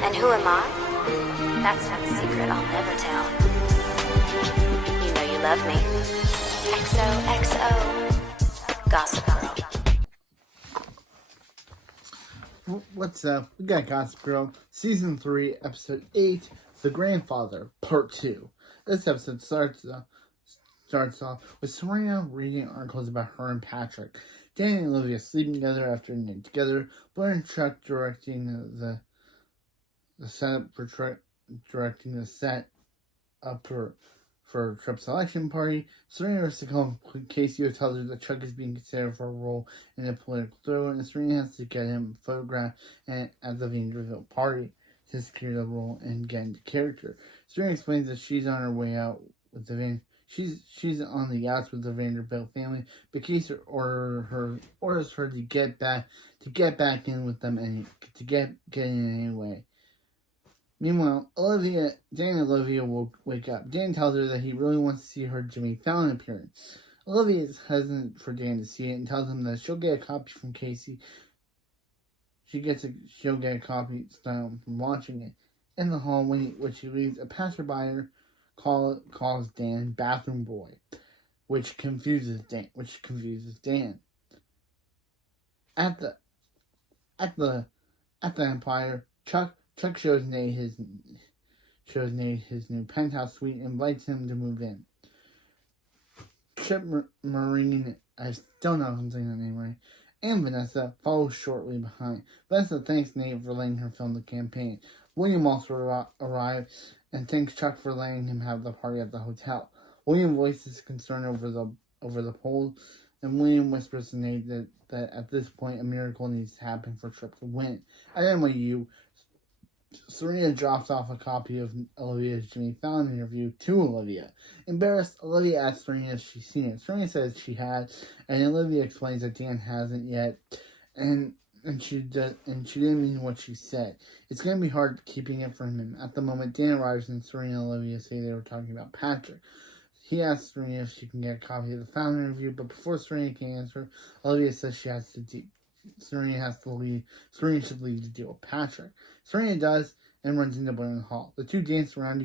And who am I? That's not a secret I'll never tell. You know you love me. XOXO. Gossip Girl. What's up? We got Gossip Girl, Season 3, Episode 8, The Grandfather, Part 2. This episode starts off with Serena reading articles about her and Patrick. Dan and Olivia sleeping together after eating together. Blair and Chuck directing the setup for directing the set up for Tripp's election party. Serena has to call Casey, who tells her that Chuck is being considered for a role in a political throw, and Serena has to get him photographed at the Vanderbilt party to secure the role and get into character. Serena explains that she's on her way out with the She's on the yachts with the Vanderbilt family, but Casey orders her to get back in with them and to get in anyway. Meanwhile, Dan and Olivia will wake up. Dan tells her that he really wants to see her Jimmy Fallon appearance. Olivia is hesitant for Dan to see it and tells him that she'll get a copy from Casey. She'll get a copy from watching it. In the hall, when she leaves, a passerby calls Dan bathroom boy, which confuses Dan. At the Empire, Chuck shows Nate his new penthouse suite and invites him to move in. Chip Marine, I still know if I'm saying that name right, and Vanessa follow shortly behind. Vanessa thanks Nate for letting her film the campaign. William also arrives and thanks Chuck for letting him have the party at the hotel. William voices concern over the poll, and William whispers to Nate that at this point a miracle needs to happen for Tripp to win. At NYU, Serena drops off a copy of Olivia's Jimmy Fallon interview to Olivia. Embarrassed, Olivia asks Serena if she's seen it. Serena says she had, and Olivia explains that Dan hasn't yet, and she didn't mean what she said. It's going to be hard keeping it from him. At the moment, Dan arrives and Serena and Olivia say they were talking about Patrick. He asks Serena if she can get a copy of the Fallon interview, but before Serena can answer, Olivia says Serena should leave to deal with Patrick. Serena does and runs into Blair in the hall. The two dance around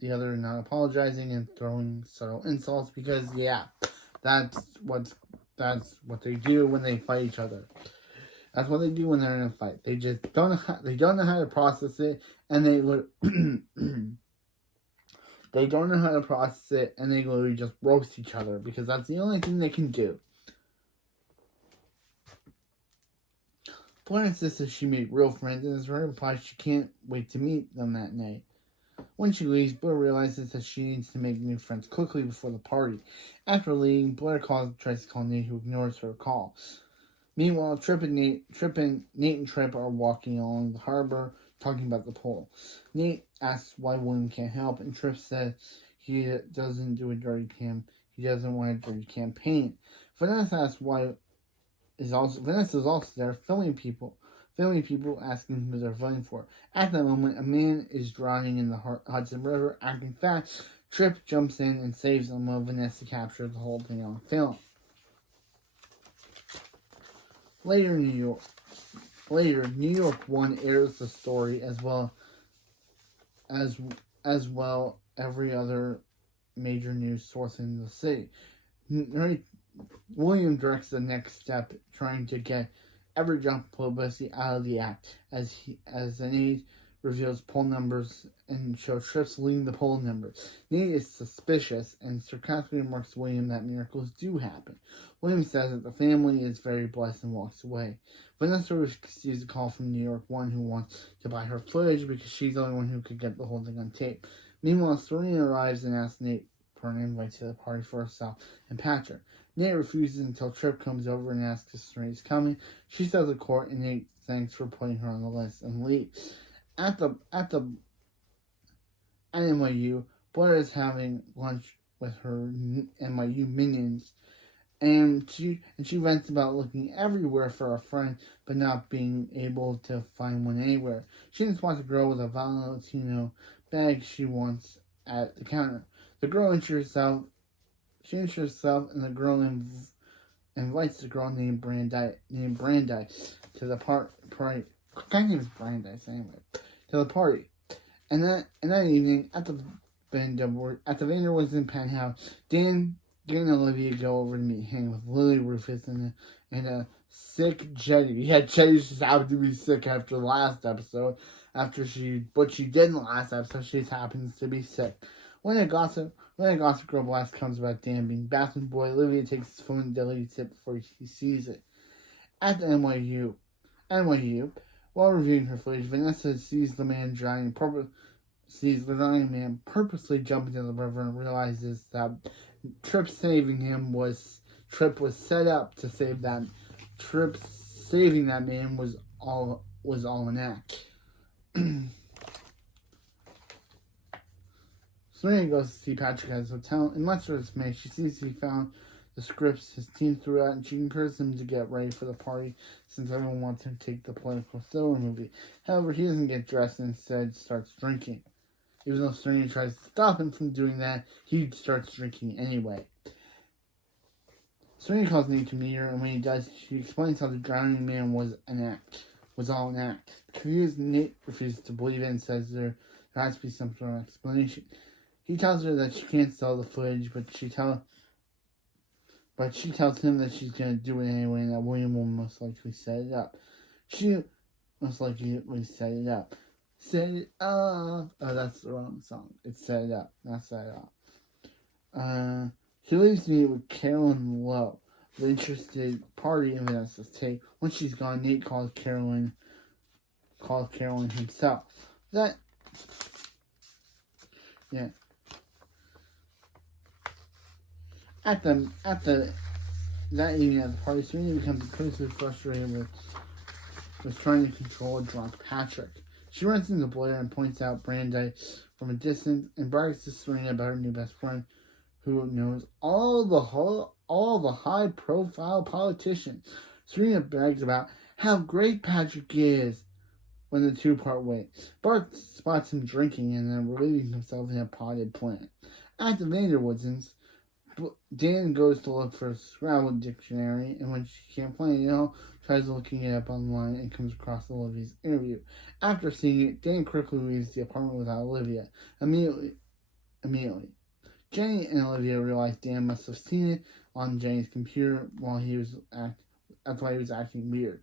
the other, not apologizing and throwing subtle insults because that's what they do when they fight each other. That's what they do when they're in a fight. They just don't know how to process it, and they don't know how to process it, and they literally just roast each other because that's the only thing they can do. Blair insists that she made real friends, and as her reply, she can't wait to meet them that night. When she leaves, Blair realizes that she needs to make new friends quickly before the party. After leaving, Blair tries to call Nate, who ignores her call. Meanwhile, Nate and Tripp are walking along the harbor, talking about the poll. Nate asks why William can't help, and Tripp says he doesn't want a dirty campaign. Vanessa asks Vanessa is also there, filming people asking who they're voting for. At that moment, a man is drowning in the Hudson River, acting fast. Tripp jumps in and saves him while Vanessa captures the whole thing on film. Later, New York 1 airs the story as well every other major news source in the city. William directs the next step, trying to get every jump publicity out of the act, as the aide reveals poll numbers and shows Tripp's leading the poll numbers. Nate is suspicious and sarcastically remarks to William that miracles do happen. William says that the family is very blessed and walks away. Vanessa receives a call from New York 1 who wants to buy her footage because she's the only one who could get the whole thing on tape. Meanwhile, Serena arrives and asks Nate for an invite to the party for herself and Patrick. Nate refuses until Tripp comes over and asks if Serena's coming. She says the court, and Nate thanks for putting her on the list and leaves. At NYU, Blair is having lunch with her NYU minions, and she vents about looking everywhere for a friend, but not being able to find one anywhere. She just wants a girl with a Valentino bag she wants at the counter. The girl introduces herself, and the girl invites the girl named Brandy to the party. guy named Brandeis anyway, to the party. And that evening at the Vanderwood's penthouse, Dan and Olivia go over to meet him with Lily, Rufus, and a sick Jenny. Yeah, Jenny just happened to be sick after the last episode. What she did in the last episode, she just happens to be sick. When a gossip girl blast comes about Dan being bathroom boy, Olivia takes his phone and deletes it before he sees it. At the NYU, while reviewing her footage, Vanessa sees the dying man purposely jump into the river and realizes that Trip was set up to save that. Trip saving that man was all an act. Serena goes to see Patrick at his hotel. In much of dismay, she sees he found the scripts his team threw out, and she encourages him to get ready for the party since everyone wants him to take the political thriller movie. However, he doesn't get dressed and instead starts drinking. Even though Serena tries to stop him from doing that, he starts drinking anyway. Serena calls Nate to meet her, and when he does, she explains how the drowning man was all an act. Confused, Nate refuses to believe it and says there has to be some sort of explanation. He tells her that she can't sell the footage, but she tells him that she's going to do it anyway, and that William will most likely set it up. She most likely set it up. Set it up. Oh, that's the wrong song. It's Set It Up, not Set It Up. She leaves me with Carolyn Lowe, the interested party in Vanessa's tape. Once she's gone, Nate calls Carolyn himself. That evening at the party, Serena becomes increasingly frustrated with trying to control a drunk Patrick. She runs into Blair and points out Brandeis from a distance and brags to Serena about her new best friend, who knows all the high-profile politicians. Serena brags about how great Patrick is when the two part ways. Bart spots him drinking and then relieving himself in a potted plant. At the Vanderwoodsons, Dan goes to look for a Scrabble dictionary, and when she can't find it, tries looking it up online and comes across Olivia's interview. After seeing it, Dan quickly leaves the apartment without Olivia. Immediately, Jenny and Olivia realize Dan must have seen it on Jenny's computer that's why he was acting weird.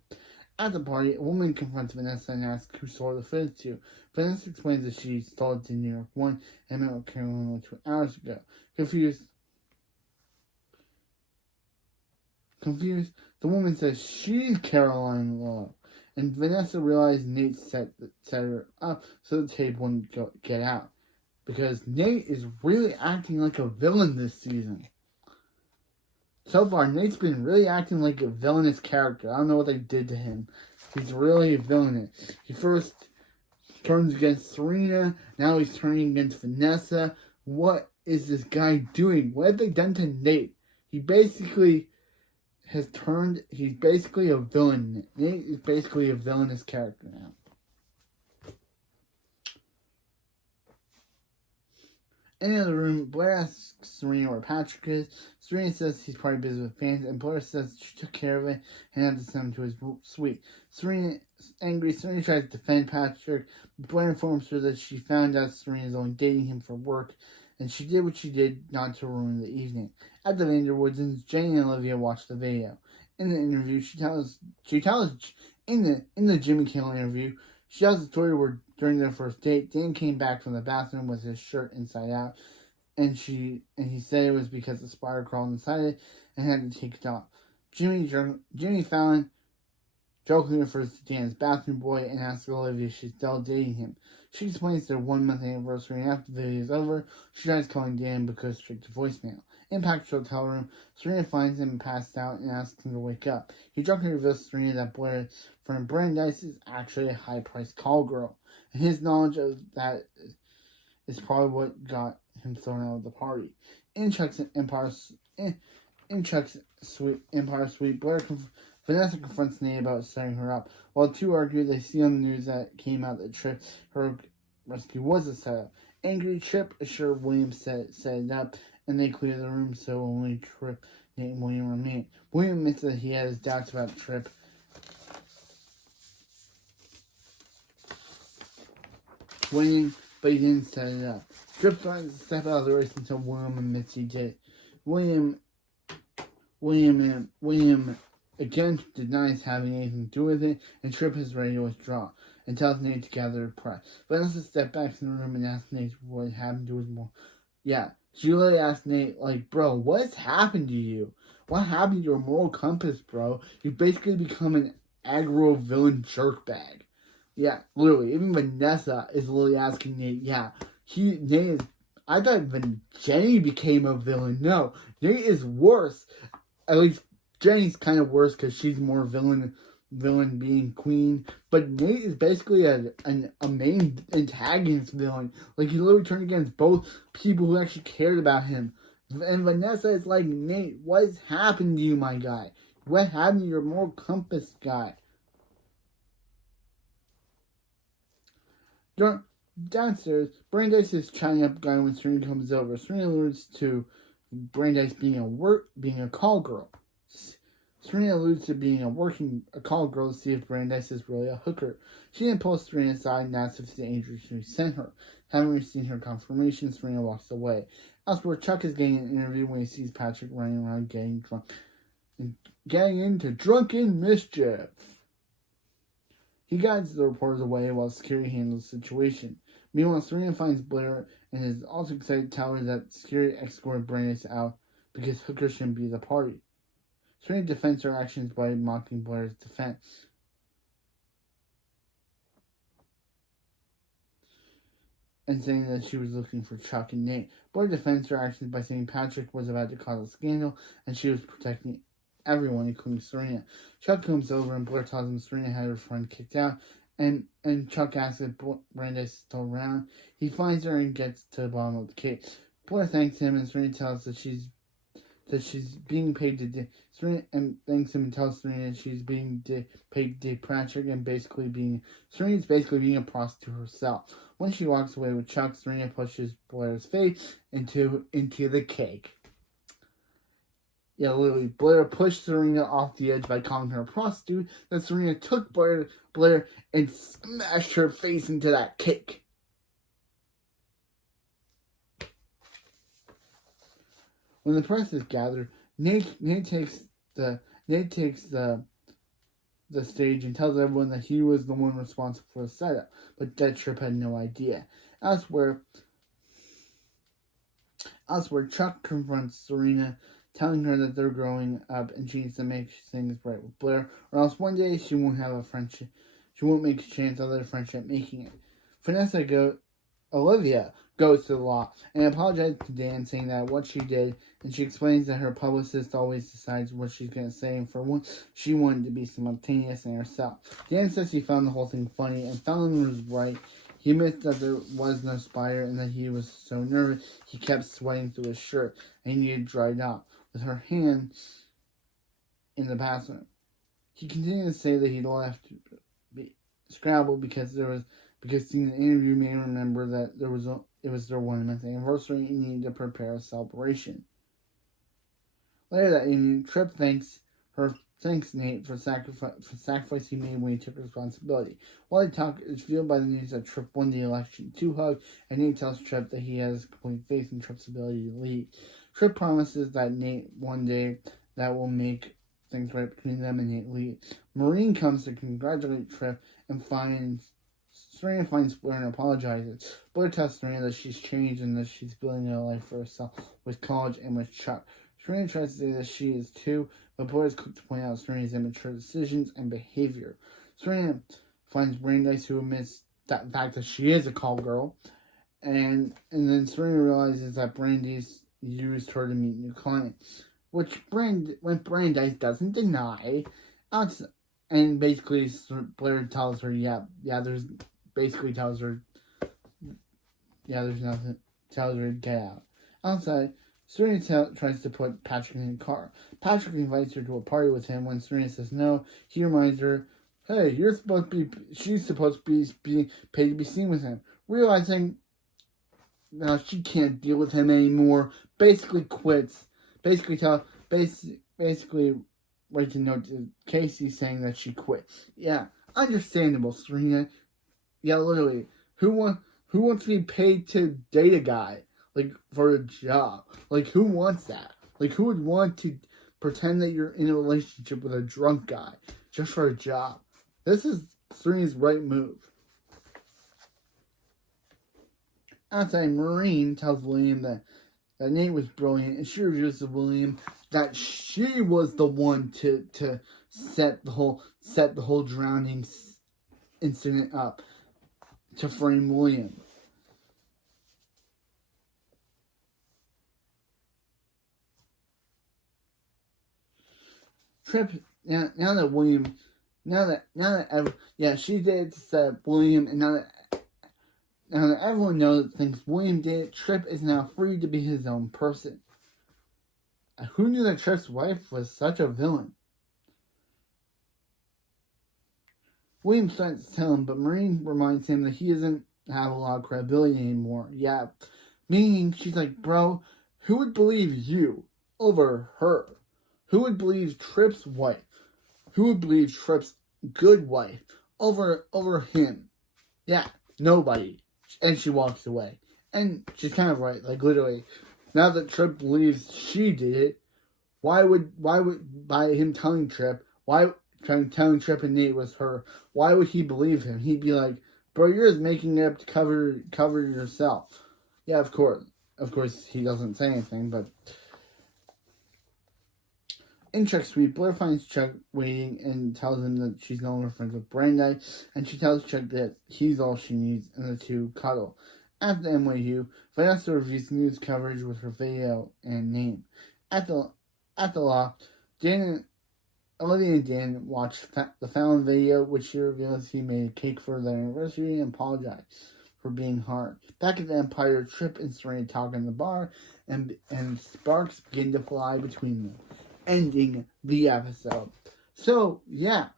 At the party, a woman confronts Vanessa and asks who sold the footage to. Vanessa explains that she stole it to New York 1 and met with Carolyn only 2 hours ago. Confused, the woman says she's Caroline Lowe, and Vanessa realized Nate set her up so the tape wouldn't get out. Because Nate is really acting like a villain this season. So far, Nate's been really acting like a villainous character. I don't know what they did to him. He's really villainous. He first turns against Serena, now he's turning against Vanessa. What is this guy doing? What have they done to Nate? He's basically a villain. Nate is basically a villainous character now. In the other room, Blair asks Serena where Patrick is. Serena says he's probably busy with fans, and Blair says she took care of it and had to send him to his suite. Serena angry. Serena tries to defend Patrick. Blair informs her that she found out Serena's only dating him for work, and she did what she did not to ruin the evening. At the Vanderwoodsons, Jane and Olivia watch the video. In the interview, in the Jimmy Kimmel interview, she tells the story where during their first date, Dan came back from the bathroom with his shirt inside out, and he said it was because the spider crawled inside it and had to take it off. Jimmy Fallon jokingly refers to Dan as bathroom boy and asks Olivia if she's still dating him. She explains their 1 month anniversary, and after the video is over, she tries calling Dan but goes straight to voicemail. In Patrick's hotel room, Serena finds him passed out and asks him to wake up. He drunkenly reveals to Serena that Blair's friend Brandeis is actually a high-priced call girl, and his knowledge of that is probably what got him thrown out of the party. In Chuck's Empire Suite, Vanessa confronts Nate about setting her up. While the two argue, they see on the news that came out that Trip, her rescue, was a setup. Angry, Trip assured William set it up, and they clear the room so only Trip, Nate, and William remain. William admits that he has doubts about Trip, winning, but he didn't set it up. Tripp threatened to step out of the race until William and Mitzi did. William again denies having anything to do with it, and Tripp is ready to withdraw and tells Nate to gather the press. Vanessa steps back in the room and asks Nate what happened to his mom. Yeah, she literally asked Nate, like, bro, what's happened to you? What happened to your moral compass, bro? You basically become an aggro villain jerkbag. Yeah, literally. Even Vanessa is literally asking Nate, Nate is, I thought Jenny became a villain. No, Nate is worse. At least Jenny's kind of worse because she's more villain being queen. But Nate is basically a main antagonist villain. Like, he literally turned against both people who actually cared about him. And Vanessa is like, Nate, what's happened to you, my guy? What happened to your moral compass guy? Downstairs, Brandeis is chatting up a guy when Serena comes over. Serena alludes to Brandeis being a call girl. Serena alludes to being a call girl to see if Brandeis is really a hooker. She then pulls Serena aside and asks if the angels who sent her. Having received her confirmation, Serena walks away. Elsewhere, Chuck is getting an interview when he sees Patrick running around getting drunk and getting into drunken mischief. He guides the reporters away while security handles the situation. Meanwhile, Serena finds Blair and is also excited to tell her that security escorted Brandeis out because Hooker shouldn't be at the party. Serena defends her actions by mocking Blair's defense. And saying that she was looking for Chuck and Nate. Blair defends her actions by saying Patrick was about to cause a scandal and she was protecting everyone, including Serena. Chuck comes over and Blair tells him Serena had her friend kicked out, and Chuck asks if Brandeis is still around. He finds her and gets to the bottom of the case. Blair thanks him and Serena tells that she's being paid to Serena and thanks him and tells Serena she's being paid to date Patrick and Serena's basically being a prostitute herself. When she walks away with Chuck, Serena pushes Blair's face into the cake. Yeah, literally, Blair pushed Serena off the edge by calling her a prostitute. Then Serena took Blair and smashed her face into that cake. When the press is gathered, Nate takes the stage and tells everyone that he was the one responsible for the setup, but that Tripp had no idea. Elsewhere, Chuck confronts Serena, telling her that they're growing up and she needs to make things right with Blair, or else one day she won't have a friendship. She won't make a chance of their friendship making it. Olivia goes to the law and apologizes to Dan, saying that what she did, and she explains that her publicist always decides what she's going to say, and for once, she wanted to be spontaneous and herself. Dan says he found the whole thing funny, and Fallon was right. He admits that there was no spider, and that he was so nervous, he kept sweating through his shirt, and he needed dried out. With her hands in the bathroom. He continued to say that he left Scrabble because seeing the interview made him remember that it was their 1 month anniversary and needed to prepare a celebration. Later that evening, Tripp thanks Nate for sacrifice he made when he took responsibility. While they talk, it's revealed by the news that Tripp won the election to hug, and Nate tells Tripp that he has complete faith in Tripp's ability to lead. Tripp promises that Nate one day that will make things right between them, and Nate leaves. Maureen comes to congratulate Tripp and Serena finds Blair and apologizes. Blair tells Serena that she's changed and that she's building a life for herself with college and with Chuck. Serena tries to say that she is too, but Blair is quick to point out Serena's immature decisions and behavior. Serena finds Brandeis, who admits that fact that she is a call girl, and then Serena realizes that Brandeis used her to meet new clients, which Brandeis doesn't deny. And basically, Blair tells her, there's nothing, tells her to get out. Outside, Serena tries to put Patrick in the car. Patrick invites her to a party with him. When Serena says no, he reminds her, hey, she's supposed to be paid to be seen with him. Realizing now she can't deal with him anymore, basically quits. Basically writes a note to Casey saying that she quit. Yeah, understandable, Serena. Yeah, literally. Who Who wants to be paid to date a guy? Like, for a job? Like, who wants that? Like, who would want to pretend that you're in a relationship with a drunk guy just for a job? This is Serena's right move. Outside, Maureen tells William that Nate was brilliant, and she reveals to William that she was the one to set the whole drowning incident up to frame William. Tripp, now that she did it to set up William, and now that everyone knows thinks William did it, Tripp is now free to be his own person. Who knew that Tripp's wife was such a villain? William starts to tell him, but Maureen reminds him that he doesn't have a lot of credibility anymore. Yeah, meaning she's like, bro, who would believe you over her? Who would believe Tripp's wife? Who would believe Tripp's good wife over him? Yeah, nobody. And she walks away. And she's kind of right, like literally. Now that Tripp believes she did it, why would by him telling Tripp, telling Tripp and Nate was her, why would he believe him? He'd be like, bro, you're just making it up to cover yourself. Yeah, of course. Of course, he doesn't say anything, but in Chuck's suite, Blair finds Chuck waiting and tells him that she's no longer friends with Brandeis, and she tells Chuck that he's all she needs, and the two cuddle. At the NYU, Vanessa reviews news coverage with her video and name. At the law, Olivia and Dan watch the Fallon video, which she reveals he made a cake for their anniversary and apologized for being hard. Back at the Empire, Tripp and Serena talk in the bar, and sparks begin to fly between them, ending the episode. So, yeah.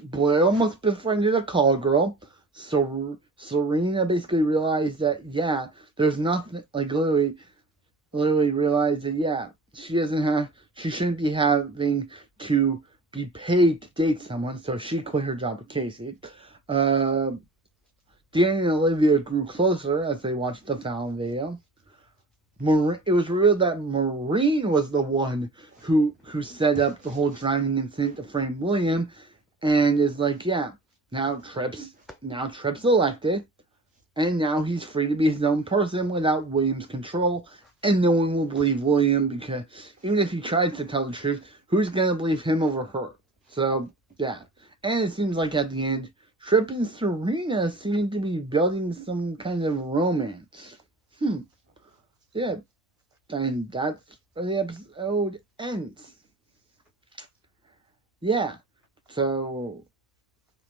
Blair almost befriended a call girl. So Serena basically realized that, yeah, there's nothing, like literally realized that, yeah, she shouldn't be having to be paid to date someone, so she quit her job at Casey. Dan and Olivia grew closer as they watched the Fallon video. It was revealed that Maureen was the one who set up the whole drowning incident to frame William, and is like, yeah, now Tripp's elected, and now he's free to be his own person without William's control, and no one will believe William, because even if he tries to tell the truth, who's gonna believe him over her? So, yeah. And it seems like at the end, Tripp and Serena seem to be building some kind of romance. Yeah, and that's where the episode ends. Yeah, so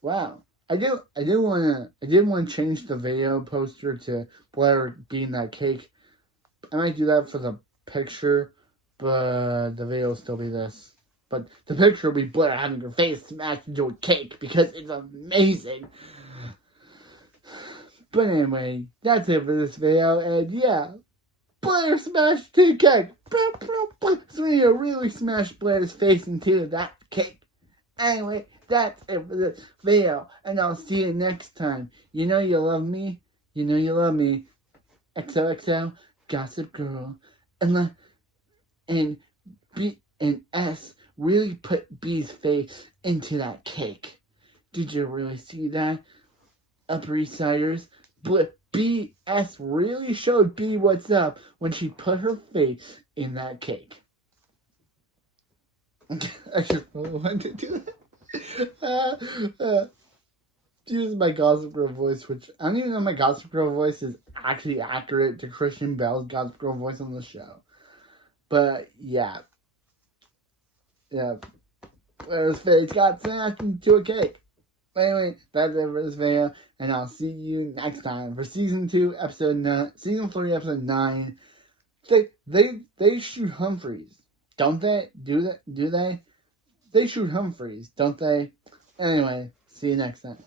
wow, I did want to change the video poster to Blair being that cake. I might do that for the picture, but the video will still be this. But the picture will be Blair having her face smashed into a cake because it's amazing. But anyway, that's it for this video, and yeah. Blair smashed the cake. Serena really smashed Blair's face into that cake. Anyway, that's it for this video, and I'll see you next time. You know you love me. You know you love me. XOXO, Gossip Girl, and B and S really put B's face into that cake. Did you really see that? Upper East Siders, but BS really showed B what's up when she put her face in that cake. I just wanted to do that. Use my Gossip Girl voice, which I don't even know if my Gossip Girl voice is actually accurate to Christian Bale's Gossip Girl voice on the show. But yeah. Yeah. Blair's face got smashed into a cake. Anyway, that's it for this video, and I'll see you next time for season 3, episode 9. They shoot Humphreys, don't they? Do they? They shoot Humphreys, don't they? Anyway, see you next time.